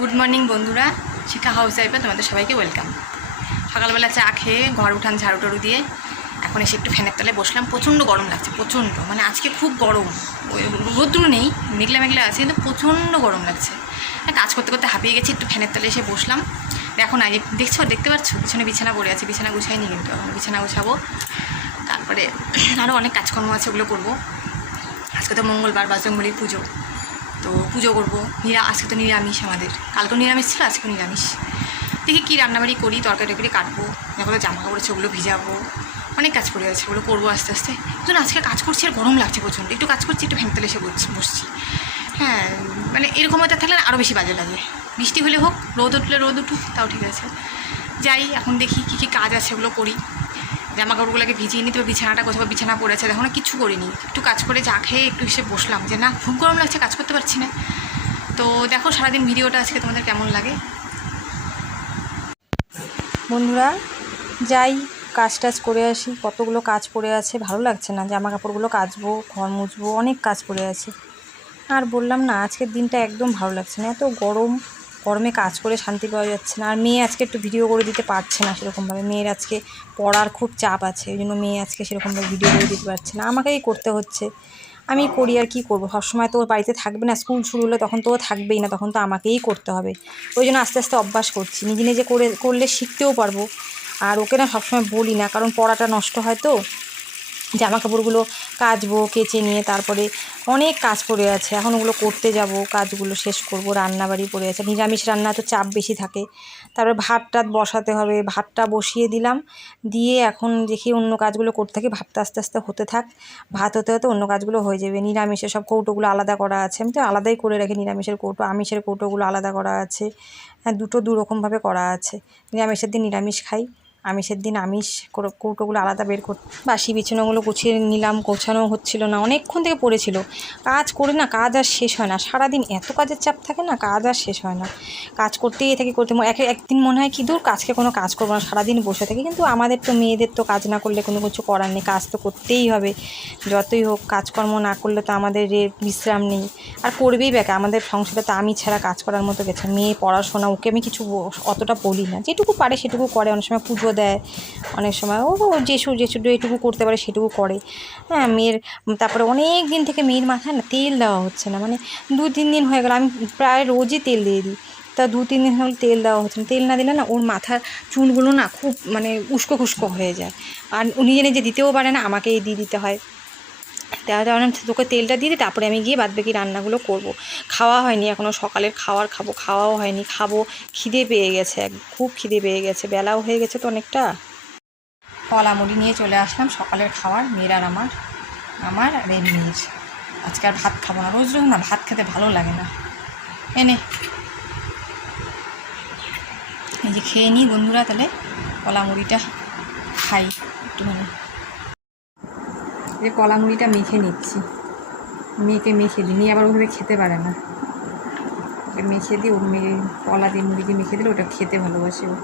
Good morning বন্ধুরা। শিক্ষা house ওয়াইফে তোমাদের সবাইকে ওয়েলকাম সকালবেলা চা খেয়ে ঘর উঠান, ঝাড়ু টাড়ু দিয়ে এখন এসে একটু ফ্যানের তলায় বসলাম। প্রচণ্ড গরম লাগছে, প্রচণ্ড। মানে আজকে খুব গরম। রোদ্রু নেই, মেঘলা মেঘলা আছে, কিন্তু প্রচণ্ড গরম লাগছে। কাজ করতে করতে হাঁপিয়ে গেছি, একটু ফ্যানের তলে এসে বসলাম। দেখো না দেখছ, দেখতে পাচ্ছ? পিছনে বিছানা পড়ে আছে, বিছানা গুছাইনি কিন্তু এখন বিছানা গুছাবো। তারপরে আরও অনেক কাজকর্ম আছে, ওগুলো করব। আজকে তো মঙ্গলবার বাজরংবলির পুজো। তো পুজো করব, নিরা আজকে তো নিরামিষ আমাদের। কালকেও নিরামিষ ছিল, আজকেও নিরামিষ। দেখি কী রান্নাবাড়ি করি, তরকারি টরকারি কাটবো দেখো জামা কাপড় আছে ওগুলো ভিজাবো, অনেক কাজ পড়ে আছে, ওগুলো করব আস্তে আস্তে। কিন্তু আজকে কাজ করছি আর গরম লাগছে প্রচণ্ড। একটু কাজ করছি, একটু ফ্যান তেলে এসে বসছি- বসছি। হ্যাঁ মানে এরকম হয়তো থাকলে আরও বেশি বাজে লাগে। বৃষ্টি হলে হোক, রোদ উঠলে রোদ উঠুক, তাও ঠিক আছে। যাই, এখন দেখি কী কী কাজ আছে, ওগুলো করি। জামা কাপড়গুলোকে ভিজিয়ে নিতে বিছানাটা কোথাও বিছানা পড়েছে, দেখো না কিছু করিনি। একটু কাজ করে চা খেয়ে একটু এসে বসলাম যে না খুব গরম লাগছে, কাজ করতে পারছি না। তো দেখো সারাদিন ভিডিওটা আজকে তোমাদের কেমন লাগে? বন্ধুরা, যাই কাজ টাজ করে আসি, কতগুলো কাজ পড়ে আছে, ভালো লাগছে না জামা কাপড়গুলো কাচবো, ঘর মুছবো, অনেক কাজ পড়ে আছে। আর বললাম না, আজকের দিনটা একদম ভালো লাগছে না, এত গরম গরমে কাজ করে শান্তি পাওয়া যাচ্ছে না। আর মেয়ে আজকে একটু ভিডিও করে দিতে পারছে না সেরকমভাবে। মেয়ের আজকে পড়ার খুব চাপ আছে, ওই জন্য মেয়ে আজকে সেরকমভাবে ভিডিও করে দিতে পারছে না। আমাকেই করতে হচ্ছে। আমি করি আর কী করব? সবসময় তো ওর বাড়িতে থাকবে না, স্কুল শুরু হলে তখন তো ও থাকবেই না, তখন তো আমাকেই করতে হবে। ওই জন্য আস্তে আস্তে অভ্যাস করছি। নিজে নিজে করে, করলে শিখতেও পারব। আর ওকে না সবসময় বলি না, কারণ পড়াটা নষ্ট হয় তো। জামা কাপড়গুলো কাচবো, কেচে নিয়ে তারপরে অনেক কাজ পড়ে আছে। এখন ওগুলো করতে যাব, কাজগুলো শেষ করব, রান্নাবাড়ি পড়ে আছে। নিরামিষ রান্না তো চাপ বেশি থাকে। তারপরে ভাত টাত বসাতে হবে, ভাতটা বসিয়ে দিলাম। দিয়ে এখন দেখি অন্য কাজগুলো করতে থাকি, ভাতটা আস্তে আস্তে হতে থাক। ভাত হতে হতে অন্য কাজগুলো হয়ে যাবে। নিরামিষের সব কৌটোগুলো আলাদা করা আছে। আমি তো আলাদাই করে রাখি নিরামিষের কৌটো, আমিষের কৌটোগুলো আলাদা করা আছে। হ্যাঁ দুটো দুরকমভাবে করা আছে। নিরামিষের দিন নিরামিষ খাই। আমিষের দিন আমিষ কৌটোগুলো আলাদা বের কর, বাসি বিছানাগুলো গুছিয়ে নিলাম, গোছানো হচ্ছিল না, অনেকক্ষণ থেকে পড়েছিল। কাজ করে না, কাজ আর শেষ হয় না। সারাদিন এত কাজের চাপ থাকে না, কাজ আর শেষ হয় না। কাজ করতেই থাকি, করতে এক, একদিন মনে হয় কি, দূর কাজকে কোনো কাজ করব না, সারাদিন বসে থাকি। কিন্তু আমাদের তো মেয়েদের তো কাজ না করলে কোনো কিছু করার নেই, কাজ তো করতেই হবে। যতই হোক, কাজকর্ম না করলে তো আমাদের বিশ্রাম নেই। আর করবেই বেকা, আমাদের সংসারে তো আমি ছাড়া কাজ করার মতো গেছে মেয়ে পড়াশোনা, ওকে আমি কিছু অতটা বলি না। যেটুকু পারে সেটুকু করে, অনেক সময় পুজো দেয় অনেক সময়। ও যেসু যেসু এটুকু করতে পারে সেটুকু করে। হ্যাঁ মেয়ের, তারপরে অনেক দিন থেকে মেয়ের মাথায় না তেল দেওয়া হচ্ছে না। মানে দু, তিন দিন হয়ে গেল। আমি প্রায় রোজই তেল দিয়ে দিই। তা দু, তিন দিন হলে তেল দেওয়া হচ্ছে তেল না দিলে না ওর মাথার চুলগুলো না খুব মানে উস্কো খুস্কো হয়ে যায়। আর নিজে নিজে দিতেও পারে না, আমাকেই দিয়ে দিতে হয়। তাহলে তোকে তেলটা দিয়ে দিই তারপরে আমি গিয়ে বাদ বাকি রান্নাগুলো করব। খাওয়া হয়নি, এখনও সকালের খাওয়ার খাব, খাওয়াও হয়নি, খাব। খিদে পেয়ে গেছে খুব খিদে পেয়ে গেছে, বেলাও হয়ে গেছে তো অনেকটা। কলা মুড়ি নিয়ে চলে আসলাম, সকালের খাওয়ার মেয়ের আর আমার আমার আর আজকে আর ভাত খাব না, রোজ রোজ না ভাত খেতে ভালো লাগে না। এনে এই যে খেয়ে নিই বন্ধুরা, তাহলে কলা মুড়িটা খাই একটুখানি। যে কলা মুড়িটা মেখে নিচ্ছি। মেখে মেখে দিই। মেয়ে আবার ওভাবে খেতে পারে না। মেখে দিই, ও মেয়ে কলা দিয়ে মুড়ি দিয়ে মেখে দিলে ওটা খেতে ভালোবাসে ও।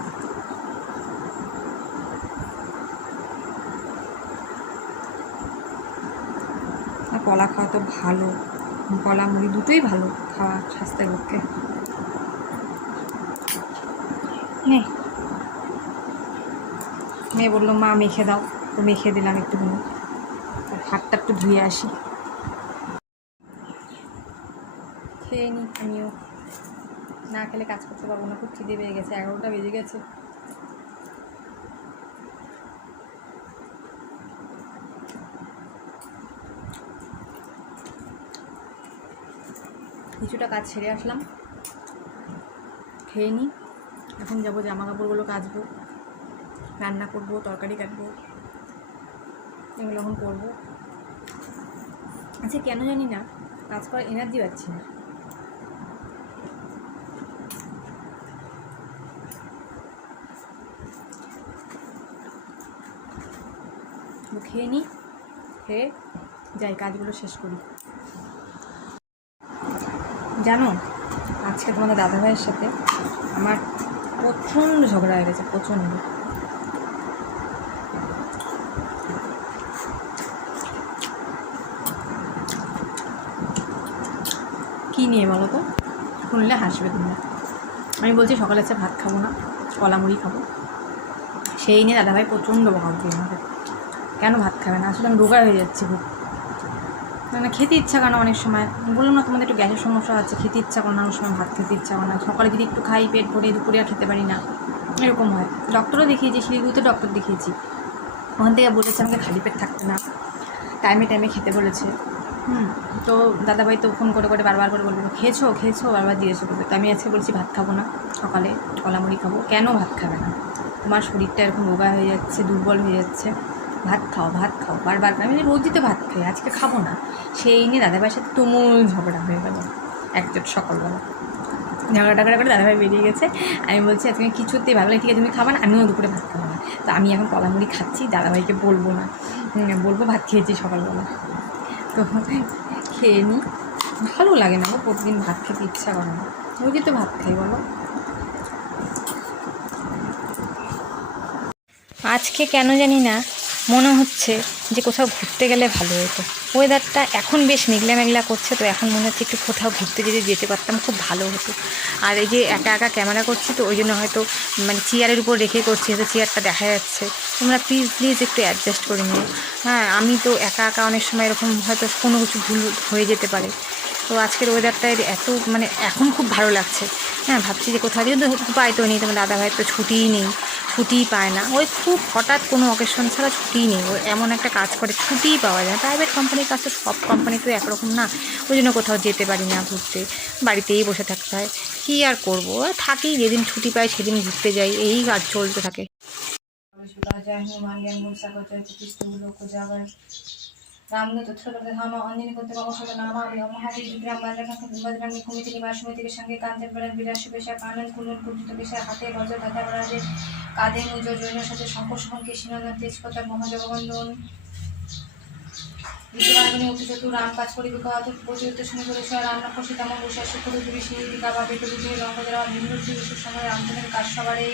কলা খাওয়া তো ভালো। কলা মুড়ি দুটোই ভালো খাওয়া স্বাস্থ্যের পক্ষে। নে। মেয়ে বলল, মা, মেখে দাও। তো মেখে দিলাম একটুখানি। হাতটা একটু ধুয়ে আসি। খেয়ে নি আমিও। না খেলে কাজ করতে পারব না, খুব খিদে পেয়ে গেছে, এগারোটা বেজে গেছে। কিছুটা কাজ ছেড়ে আসলাম। খেয়ে নিই, এখন যাব জামা কাপড়গুলো কাচবো, রান্না করব, তরকারি কাটবো, এগুলো এখন করব। আচ্ছা কেন জানি না। কাজ করার এনার্জি পাচ্ছি না। খেয়ে নিই খেয়ে যাই, কাজগুলো শেষ করি। জানো, আজকে তোমাদের দাদাভাইয়ের সাথে আমার প্রচণ্ড ঝগড়া হয়ে গেছে, প্রচণ্ড। কী নিয়ে বলো তো? শুনলে হাসবে তোমরা আমি বলছি সকালে চা ভাত খাব না কলা মুড়ি খাব। সেই নিয়ে দাদাভাই প্রচণ্ড বকাবকি আমাকে। কেন ভাত খাবে না? আসলে আমি রোগা হয়ে যাচ্ছি খুব। মানে খেতে ইচ্ছা করে না অনেক সময়। বললাম না তোমাদের একটু গ্যাসের সমস্যা আছে, খেতে ইচ্ছা করে না, অনেক সময় ভাত খেতে ইচ্ছা করে না। সকালে যদি একটু খাই, পেট ভরে দুপুরে আর খেতে পারি না। এরকম হয়। ডক্টরও দেখিয়েছি, শিলিগুড়িতে ডক্টর দেখিয়েছি। ওখান থেকে বলেছে আমাকে খালি পেট থাকতে না। টাইমে টাইমে খেতে বলেছে। হুম, তো দাদাভাই তো ফোন করে করে বারবার করে বলব, খেয়েছো খেয়েছো? বারবার দিয়েছ করবে। তো আমি আজকে বলছি, ভাত খাব না, সকালে কলামুড়ি খাব। কেন ভাত খাবে না? তোমার শরীরটা এরকম রোগা হয়ে যাচ্ছে, দুর্বল হয়ে যাচ্ছে। ভাত খাও ভাত খাও, বারবার আমি রোজই তো ভাত খাই, আজকে খাব না। সেই নিয়ে দাদাভাইয়ের সাথে তুমুল ঝগড়া হয়ে গেল একজোট সকালবেলা। ঝগড়া টাগড়া করে দাদাভাই বেরিয়ে গেছে। আমি বলছি, আজকে কিছুতেই ভালো লাগে ঠিক আছে, তুমি খাবা না, আমিও দুপুরে ভাত খাব না। তো আমি এখন কলামুড়ি খাচ্ছি, দাদাভাইকে বলব না। বলব, ভাত খেয়েছি সকালবেলা। তো খেয়ে নিই ভালো লাগে না গো, প্রতিদিন ভাত খেতে ইচ্ছা করে না। রোজই তো ভাত খাই বলো। আজকে কেন জানি না, মনে হচ্ছে যে কোথাও ঘুরতে গেলে ভালো হতো। ওয়েদারটা এখন বেশ মেঘলা মেঘলা করছে, তো এখন মনে হচ্ছে একটু কোথাও ঘুরতে যদি যেতে পারতাম খুব ভালো হতো। আর এই যে একা একা ক্যামেরা করছি, তো ওই জন্য হয়তো মানে চেয়ারের উপর রেখে করছি হয়তো চেয়ারটা দেখা যাচ্ছে। তোমরা প্লিজ প্লিজ একটু অ্যাডজাস্ট করে নিও। হ্যাঁ আমি তো একা একা অনেক সময় এরকম হয়তো কোনো কিছু ভুল হয়ে যেতে পারে। তো আজকের ওয়েদারটা এত মানে এখন খুব ভালো লাগছে। হ্যাঁ ভাবছি যে কোথাও যদি উপায় তো নেই, তোমার দাদাভাইয়ের তো ছুটিই নেই, ছুটিই পায় না। ওই খুব হঠাৎ কোনো অকেশন ছাড়া ছুটিই নেই, ও এমন একটা কাজ করে, ছুটিই পাওয়া যায় প্রাইভেট কোম্পানির কাজ তো সব কোম্পানি তো একরকম না, ওই জন্য কোথাও যেতে পারি না, ঘুরতে, বাড়িতেই বসে থাকতে হয়। কী আর করব? থাকি যেদিন ছুটি পাই সেদিন ঘুরতে যাই, এই কাজ চলতে থাকে। যাবার রামদূত উত্তরপথে ধামা অঞ্জনি করতে কমসত নামা মহাদেব বিক্রম বজ্রকান্ত কুমিতি নিবাস সমিতিকে সঙ্গে কাঞ্চন বেড়ার শুভেশা কানন কুনুর কুঞ্জিত পেশা হাতে বজ্র দাদা বেড়ারে কাঁধে মুজ জৈন সাথে শঙ্কর শঙ্কর কৃষ্ণনন্দন তেজপতার মহাজগবন্ধন। অতি চতুর রাম কাজ করি বিকাত প্রচুর শুনে করেছে রাম নক্ষসী তাম বসে শুক্র দুবি শিরিকা বা বেট বিজয় রঙ্গজরা ভিন্ন সময় রামচন্দ্রের কাজ সবারে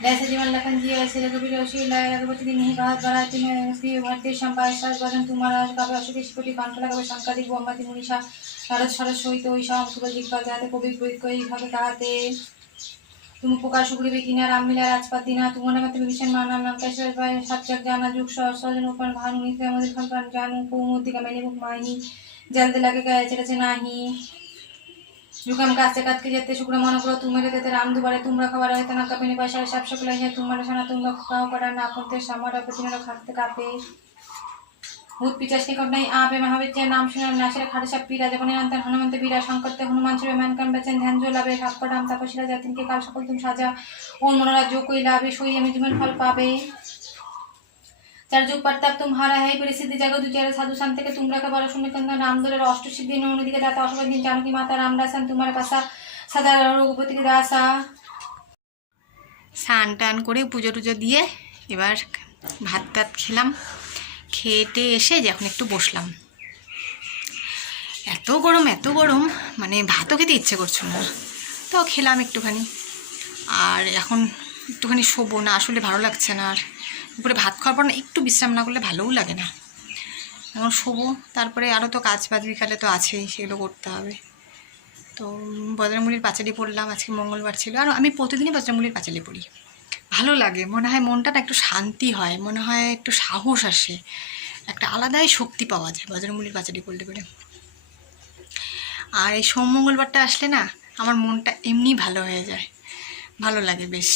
वैसे जीवन लखन जी ऐसे रघुवीर औषधि लाए रघुपति दिन ही बहुत बड़ा तुम उसकी भरते शंपा सास वजन तुम्हारा कभी औषधि स्फुटी কণ্ঠ লাগাবে শঙ্কাদী বোমাতি মনীষা নারদ সরস সহিত ওই সব অঙ্কুবল দিগ্গজ যাতে কবি কই হবে তাহাতে। তুমি প্রকাশ করিবে কিনা রামলীলা রাজপাত দিনা, তোমার নামে তুমি ভীষণ মান নাম কেশ্বর ভাই সাতচাক জানা যুগ সহজন উপন ভানু নিতে আমাদের ভান জানু কৌমুদিকা মেনে মুখ মাহি জলদি লাগে গায়ে চেটেছে নাহি। যুগাম কাছে কাটকে যেতে শুক্র মন করো তুমি যেতে রাম দুবারে তোমরা খাবার হয়তো না কাপিনি পয়সা সব সকল হয়ে তোমার সানা তোমরা খাও করা না করতে সামার অপতিনের খাটতে কাপে। ভূত পিচাস নিকট নাই আপে মহাবীর্যের নাম শুনে নাসের খাটে সব পীরা যেমন নিরন্তর হনুমন্ত বীরা শঙ্করতে হনুমান ছিল মান কান বেচেন, ধ্যান লাভে সাত পটাম তাপসীরা জাতিনকে কাল সকল তুমি সাজা ও মনোরাজ্য কই লাভে, সই আমি জীবন ফল পাবে। চার যুগ প্রতাপ तुम्हारा है परिस्थिति जगत उचारे साधु संत के तुम रखा बड़ा सुन कंदा नाम दरे अष्ट सिद्धि नो नदी के दाता अष्ट दिन जानकी माता रामदासन तुम्हारे पासा सदा रघुपति के दासा স্নান টান করে পুজো টুজো দিয়ে এবার ভাত টাত খেলাম খেটে এসে যে এখন একটু বসলাম এত গরম এত গরম মানে ভাতও খেতে ইচ্ছে করছিল না তাও খেলাম একটুখানি আর এখন একটুখানি শোবো না আসলে ভালো লাগছে না আর দুপুরে ভাত খাওয়ার পর না একটু বিশ্রাম না করলে ভালোও লাগে না। এখন শোবো, তারপরে আরও তো কাজ বাজ বিকালে তো আছেই, সেগুলো করতে হবে। তো বজরংবলির পাঁচালি পড়লাম, আজকে মঙ্গলবার ছিল। আর আমি প্রতিদিনই বজরংবলির পাঁচালি পড়ি। ভালো লাগে, মনে হয় মনটা না একটু শান্তি হয়, মনে হয় একটু সাহস আসে। একটা আলাদাই শক্তি পাওয়া যায় বজরংবলির পাঁচালি পড়লে পরে আর এই সোম মঙ্গলবারটা আসলে না, আমার মনটা এমনি ভালো হয়ে যায়। ভালো লাগে বেশ।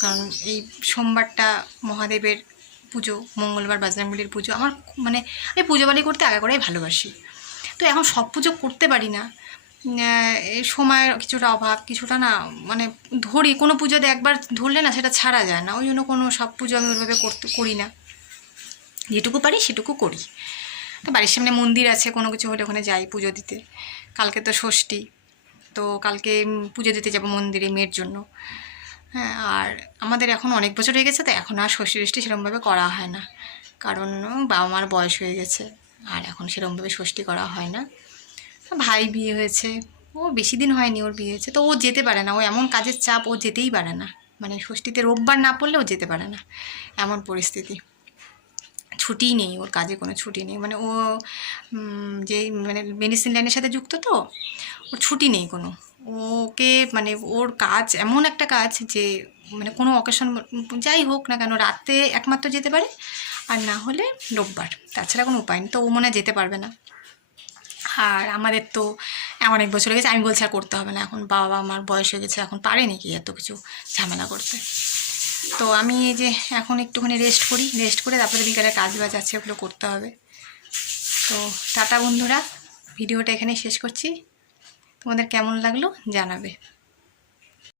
কারণ এই সোমবারটা মহাদেবের পুজো, মঙ্গলবার বজরংবলির পুজো, আমার মানে আমি পুজো বাড়ি করতে আগে করেই ভালোবাসি। তো এখন সব পুজো করতে পারি না। এই সময়ের কিছুটা অভাব, কিছুটা না মানে ধরি, কোনো পুজোতে একবার ধরলে না সেটা ছাড়া যায় না। ওই জন্য কোনো সব পুজো আমি ওইভাবে করতে করি না। যেটুকু পারি সেটুকু করি। তো বাড়ির সামনে মন্দির আছে, কোনো কিছু হলে ওখানে যাই পুজো দিতে। কালকে তো ষষ্ঠী, তো কালকে পুজো দিতে যাব মন্দিরে মেয়ের জন্য। হ্যাঁ আর আমাদের এখন অনেক বছর হয়ে গেছে তো এখন আর ষষ্ঠী ষষ্ঠী সেরকমভাবে করা হয় না। কারণ বাবা মার বয়স হয়ে গেছে আর এখন সেরকমভাবে ষষ্ঠী করা হয় না। ভাই বিয়ে হয়েছে ও বেশি দিন হয়নি ওর বিয়ে হয়েছে তো ও যেতে পারে না। ও এমন কাজের চাপ ও যেতেই পারে না। মানে ষষ্ঠীতে রোববার না পড়লে ও যেতে পারে না এমন পরিস্থিতি। ছুটিই নেই ওর কাজে কোনো ছুটি নেই। মানে ও উম, যে মানে মেডিসিন লাইনের সাথে যুক্ত তো ওর ছুটি নেই কোনো। ওকে মানে ওর কাজ এমন একটা কাজ যে মানে কোনো অকেশন যাই হোক না কেন রাতে একমাত্র যেতে পারে আর না হলে রোববার। তাছাড়া কোনো উপায় নেই। তো ও মনে যেতে পারবে না। আর আমাদের তো অনেক বছর হয়ে গেছে, আমি বলছি আর করতে হবে না। এখন বাবা আমার বয়স হয়ে গেছে, এখন পারে নাকি এত কিছু ঝামেলা করতে। তো আমি এই যে এখন একটুখানি রেস্ট করি রেস্ট করে তারপরে বিকালে কাজ বাজ আছে ওগুলো করতে হবে। তো টাটা বন্ধুরা, ভিডিওটা এখানে শেষ করছি। তোমাদের কেমন লাগল জানাবে।